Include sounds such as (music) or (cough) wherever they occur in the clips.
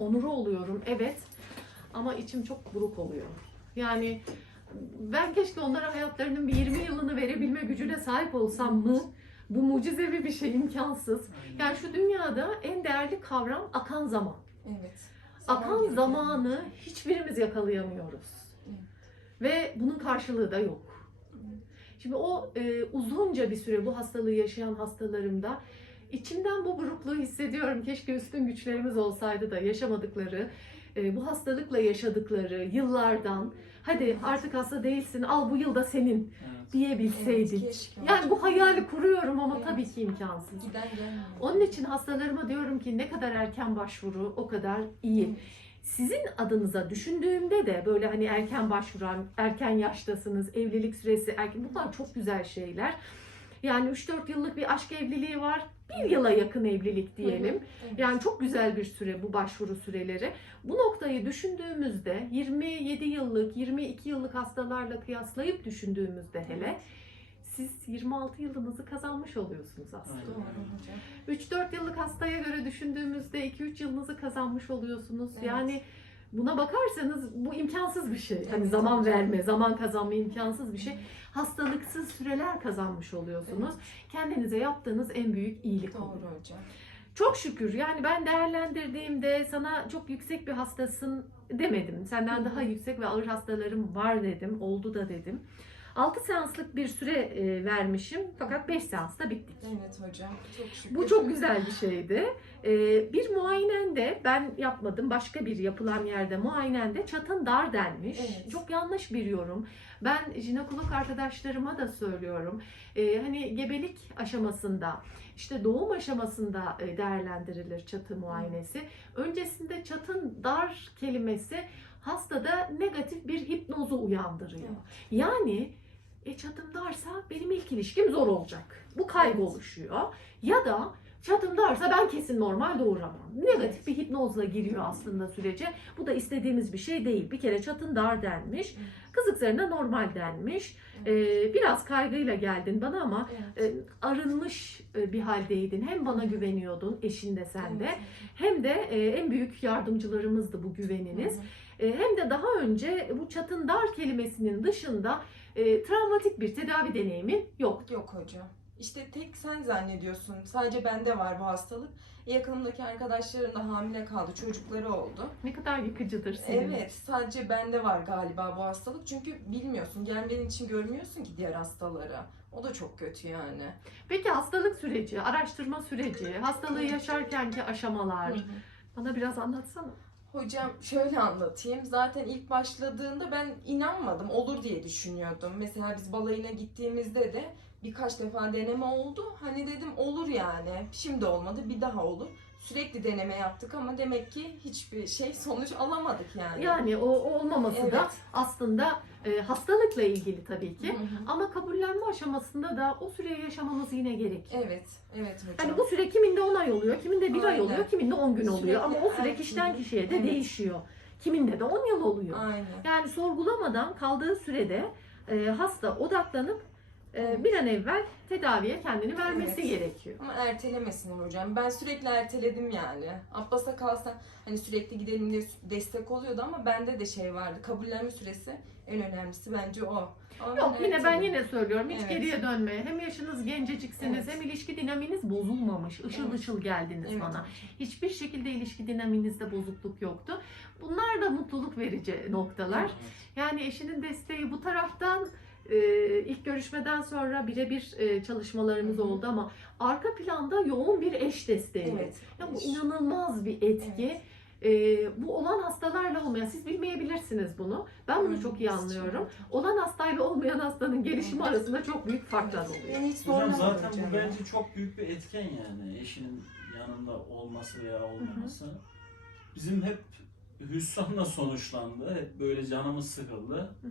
onuru oluyorum. Evet. Ama içim çok buruk oluyor. Yani ben keşke onlara hayatlarının bir 20 yılını verebilme gücüne sahip olsam mı? Bu mucizevi bir şey, imkansız. Yani şu dünyada en değerli kavram akan zaman. Evet. Akan gibi. zamanı hiçbirimiz yakalayamıyoruz. Evet. Ve bunun karşılığı da yok. Şimdi o e, uzunca bir süre bu hastalığı yaşayan hastalarımda içimden bu burukluğu hissediyorum. Keşke üstün güçlerimiz olsaydı da yaşamadıkları, e, bu hastalıkla yaşadıkları yıllardan hadi artık hasta değilsin al bu yıl da senin Evet. diyebilseydik. Evet, keşke yani bu hayali kuruyorum ama Evet. tabii ki imkansız. Giden gelmiyor. Onun için hastalarıma diyorum ki ne kadar erken başvuru o kadar iyi. Evet. Sizin adınıza düşündüğümde de böyle hani erken başvuran, erken yaştasınız, evlilik süresi erken bunlar çok güzel şeyler. Yani 3-4 yıllık bir aşk evliliği var. Bir yıla yakın evlilik diyelim. Evet. Yani çok güzel bir süre bu başvuru süreleri. Bu noktayı düşündüğümüzde 27 yıllık, 22 yıllık hastalarla kıyaslayıp düşündüğümüzde hele siz 26 yılınızı kazanmış oluyorsunuz aslında. Doğru hocam. 3-4 yıllık hastaya göre düşündüğümüzde 2-3 yılınızı kazanmış oluyorsunuz. Evet. Yani buna bakarsanız bu imkansız bir şey. Hani Evet. zaman verme, zaman kazanma imkansız bir şey. Hastalıksız süreler kazanmış oluyorsunuz. Kendinize yaptığınız en büyük iyilik. Doğru hocam. Çok şükür yani ben değerlendirdiğimde sana çok yüksek bir hastasın demedim. Senden daha yüksek ve ağır hastalarım var dedim. Oldu da dedim. 6 seanslık bir süre e, vermişim fakat 5 seansta bittik. Evet hocam. Çok şükür. Bu çok güzel bir şeydi. Ee, bir muayenende ben yapmadım. Başka bir yapılan yerde muayenende çatın dar denmiş. Evet. Çok yanlış bir yorum. Ben jinekolog arkadaşlarıma da söylüyorum. Ee, hani gebelik aşamasında, işte doğum aşamasında e, değerlendirilir çatı muayenesi. Öncesinde çatın dar kelimesi hastada negatif bir hipnozu uyandırıyor. Evet. Yani e çatım darsa benim ilk ilişkim zor olacak. Bu kaygı Evet. oluşuyor. Ya da çatım darsa ben kesin normal doğuramam. Negatif bir hipnozla giriyor aslında sürece. Bu da istediğimiz bir şey değil. Bir kere çatın dar denmiş. Kızıklarına normal denmiş. Ee, biraz kaygıyla geldin bana ama e, arınmış e, bir haldeydin. Hem bana güveniyordun, eşin de sen de. Hem de e, en büyük yardımcılarımızdı bu güveniniz. E, hem de daha önce bu çatın dar kelimesinin dışında e, travmatik bir tedavi deneyimin yok. Yok hocam. İşte tek sen zannediyorsun. Sadece bende var bu hastalık. Yakınımdaki arkadaşlarım da hamile kaldı. Çocukları oldu. Ne kadar yıkıcıdır senin. Evet, sadece bende var galiba bu hastalık. Çünkü bilmiyorsun, gelmenin için görmüyorsun ki diğer hastaları. O da çok kötü yani. Peki hastalık süreci, araştırma süreci, (laughs) hastalığı yaşarkenki aşamalar. Hı hı. Bana biraz anlatsana. Hocam şöyle anlatayım. Zaten ilk başladığında ben inanmadım. Olur diye düşünüyordum. Mesela biz balayına gittiğimizde de birkaç defa deneme oldu. Hani dedim olur yani. Şimdi olmadı bir daha olur. Sürekli deneme yaptık ama demek ki hiçbir şey sonuç alamadık yani. Yani o, o olmaması da Evet. aslında e, hastalıkla ilgili tabii ki. Hı hı. Ama kabullenme aşamasında da o süreyi yaşamamız yine gerek. Evet, evet hocam. Hani bu süre kiminde 10 ay oluyor, kiminde 1 ay oluyor, kiminde 10 gün oluyor. Sürekli Ama o süre kişiden kişiye de Evet. değişiyor. Kiminde de 10 yıl oluyor. Aynen. Yani sorgulamadan kaldığı sürede e, hasta odaklanıp e, Evet. bir an evvel tedaviye kendini vermesi Evet. gerekiyor. Ama ertelemesin hocam. Ben sürekli erteledim yani. Abbas'a kalsa hani sürekli gidelim diye destek oluyordu ama bende de şey vardı. Kabullenme süresi en önemlisi bence o. Ama Yok yine ben erteledim. yine söylüyorum hiç Evet. geriye dönme. Hem yaşınız genceciksiniz Evet. hem ilişki dinaminiz bozulmamış. Işıl Evet. ışıl geldiniz Evet bana. Hiçbir şekilde ilişki dinaminizde bozukluk yoktu. Bunlar da mutluluk verici noktalar. Yani eşinin desteği bu taraftan ilk görüşmeden sonra birebir e, çalışmalarımız Hı hı. oldu ama arka planda yoğun bir eş desteği. Evet. Ya bu inanılmaz bir etki. Ee, bu olan hastalarla olmayan, siz bilmeyebilirsiniz bunu. Ben bunu Evet, çok iyi anlıyorum. Olan hastayla olmayan hastanın gelişimi Evet. arasında çok büyük farklar oluyor. Ben hiç Hocam zaten bu bence çok büyük bir etken yani eşinin yanında olması veya olmaması. Bizim hep hüsranla sonuçlandı. Hep böyle canımız sıkıldı. E,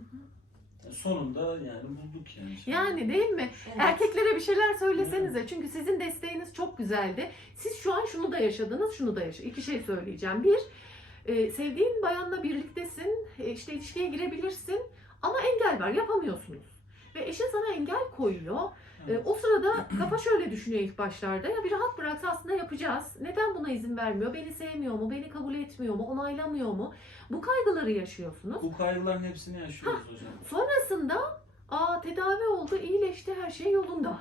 Sonunda yani bulduk yani. Yani değil mi? Evet. Erkeklere bir şeyler söylesenize. Çünkü sizin desteğiniz çok güzeldi. Siz şu an şunu da yaşadınız, şunu da yaşadınız. İki şey söyleyeceğim. Bir, e, sevdiğin bayanla birliktesin. E, işte ilişkiye girebilirsin. Ama engel var, yapamıyorsunuz. Ve eşin sana engel koyuyor. E, o sırada kafa şöyle düşünüyor ilk başlarda. Ya bir rahat bıraksa aslında yapacağız. Neden buna izin vermiyor? Beni sevmiyor mu? Beni kabul etmiyor mu? Onaylamıyor mu? Bu kaygıları yaşıyorsunuz. Bu kaygıların hepsini yaşıyoruz hocam. Sonrasında aa tedavi oldu, iyileşti, her şey yolunda.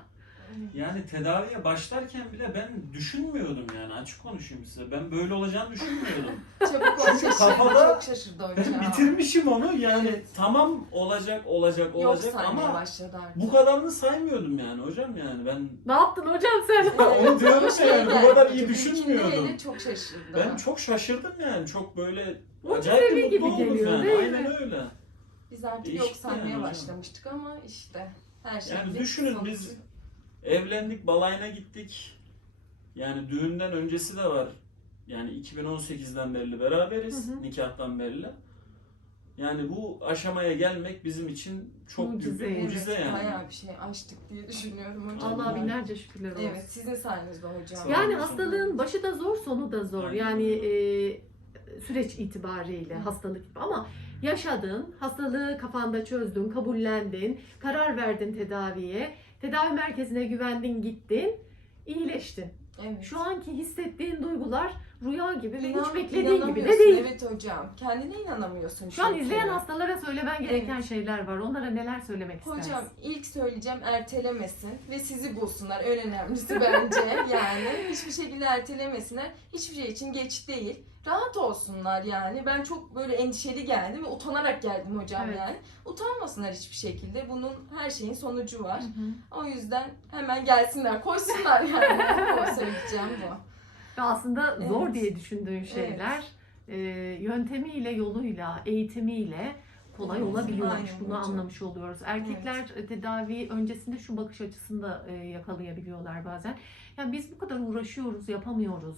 Yani tedaviye başlarken bile ben düşünmüyordum yani açık konuşayım size. Ben böyle olacağını düşünmüyordum. (laughs) Çabuk o Çünkü şaşırdı, kafada çok şaşırdı Ben hocam. bitirmişim onu yani Evet. tamam olacak olacak Yok olacak saymaya ama başladı artık. bu kadarını saymıyordum yani hocam yani ben Ne yaptın hocam sen? onu diyorum ya yani bu kadar iyi düşünmüyordum. çok şaşırdı. Ben çok şaşırdım yani çok böyle Mucizevi acayip bir gibi mutlu oldum geliyor, yani. değil Aynen mi? öyle. Biz artık Değişik yok saymaya yani hocam. başlamıştık ama işte her şey Yani düşünün biz evlendik balayına gittik. Yani düğünden öncesi de var. Yani 2018'den beri beraberiz Hı hı. nikahtan beri. Yani bu aşamaya gelmek bizim için çok Mucize. büyük bir mucize evet, yani. Bayağı bir şey açtık diye düşünüyorum hocam. Allah binlerce şükürler olsun. Evet sizin sayenizde hocam. Yani hastalığın başı da zor, sonu da zor. Aynen. Yani e, süreç itibariyle Hı. hastalık gibi. Ama yaşadın, hastalığı kafanda çözdün, kabullendin, karar verdin tedaviye, tedavi merkezine güvendin, gittin, iyileştin. Evet. Şu anki hissettiğin duygular rüya gibi ve hiç beklediğin gibi de değil. Evet hocam. Kendine inanamıyorsun. Şu an çünkü. izleyen hastalara söylemen gereken Evet. şeyler var. Onlara neler söylemek istersin? Hocam ilk söyleyeceğim ertelemesin ve sizi bulsunlar. En önemlisi (laughs) bence. yani hiçbir şekilde ertelemesinler. Hiçbir şey için geç değil. Rahat olsunlar yani. Ben çok böyle endişeli geldim ve utanarak geldim hocam Evet. yani. Utanmasınlar hiçbir şekilde. Bunun her şeyin sonucu var. Hı hı. O yüzden hemen gelsinler, koysunlar yani. (laughs) o söyleyeceğim bu. Ve aslında zor Evet. diye düşündüğün şeyler e, yöntemiyle, yoluyla, eğitimiyle kolay Evet, olabiliyormuş. Bunu hocam. anlamış oluyoruz. Erkekler e, tedavi öncesinde şu bakış açısını da e, yakalayabiliyorlar bazen. Yani biz bu kadar uğraşıyoruz, yapamıyoruz.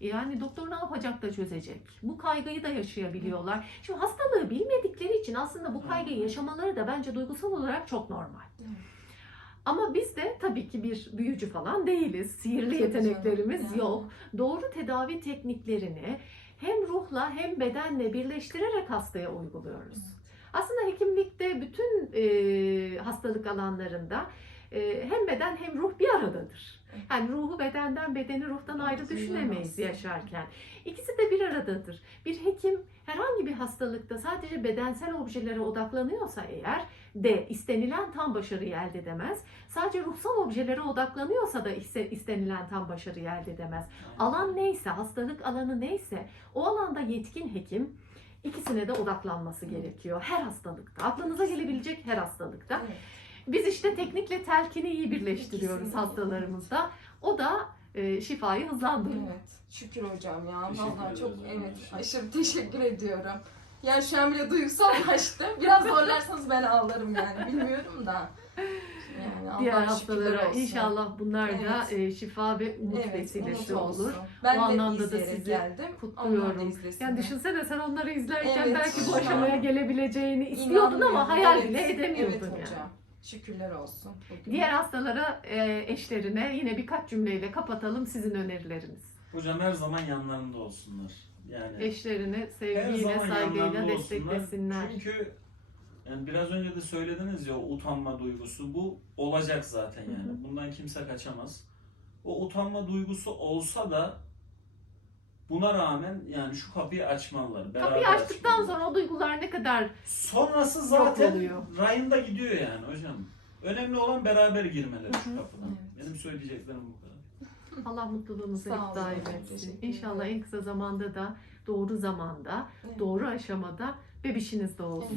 Yani doktor ne yapacak da çözecek. Bu kaygıyı da yaşayabiliyorlar. Şimdi hastalığı bilmedikleri için aslında bu kaygıyı yaşamaları da bence duygusal olarak çok normal. Evet. Ama biz de tabii ki bir büyücü falan değiliz. Sihirli Tabii yeteneklerimiz canım, yani. yok. Doğru tedavi tekniklerini hem ruhla hem bedenle birleştirerek hastaya uyguluyoruz. Evet. Aslında hekimlikte bütün e, hastalık alanlarında e, hem beden hem ruh bir aradadır. Yani ruhu bedenden, bedeni ruhtan ayrı Evet, düşünemeyiz duyulamazsın. yaşarken. İkisi de bir aradadır. Bir hekim herhangi bir hastalıkta sadece bedensel objelere odaklanıyorsa eğer de istenilen tam başarıyı elde edemez. Sadece ruhsal objelere odaklanıyorsa da ise- istenilen tam başarıyı elde edemez. Alan neyse, hastalık alanı neyse o alanda yetkin hekim ikisine de odaklanması gerekiyor. Her hastalıkta, aklınıza gelebilecek her hastalıkta. Evet. Biz işte teknikle telkini iyi birleştiriyoruz İkisini. hastalarımızda. O da e, şifayı hızlandırıyor. Evet. Şükür hocam ya. Vallahi çok evet aşırı teşekkür ediyorum. Yani şu an bile duygusallaştım. Biraz zorlarsanız ben ağlarım yani. Bilmiyorum da. Yani Diğer hastalara olsun. inşallah bunlar da Evet. e, şifa ve umut Evet, vesilesi umut olur. Ben de anlamda da sizi geldim. kutluyorum. Yani düşünsene sen onları izlerken Evet. belki bu aşamaya gelebileceğini istiyordun ama hayal Evet, bile edemiyordun Evet yani. hocam. Şükürler olsun. Bugün. Diğer hastalara, e, eşlerine yine birkaç cümleyle kapatalım sizin önerileriniz. Hocam her zaman yanlarında olsunlar. Yani Eşlerini her sevgiyle, zaman saygıyla yanlarında desteklesinler. Çünkü yani biraz önce de söylediniz ya o utanma duygusu bu olacak zaten yani. Hı hı. Bundan kimse kaçamaz. O utanma duygusu olsa da buna rağmen yani şu kapıyı açmalılar. beraber Kapıyı açtıktan açmalılar. sonra o duygular ne kadar sonrası zaten oluyor. rayında gidiyor yani hocam. Önemli olan beraber girmeleri şu Hı kapıdan. Evet. Benim söyleyeceklerim bu kadar. Allah mutluluğunuzu Sağ hep olun daim etsin. teşekkür İnşallah en kısa zamanda da doğru zamanda, Evet. doğru aşamada bebişiniz doğsun.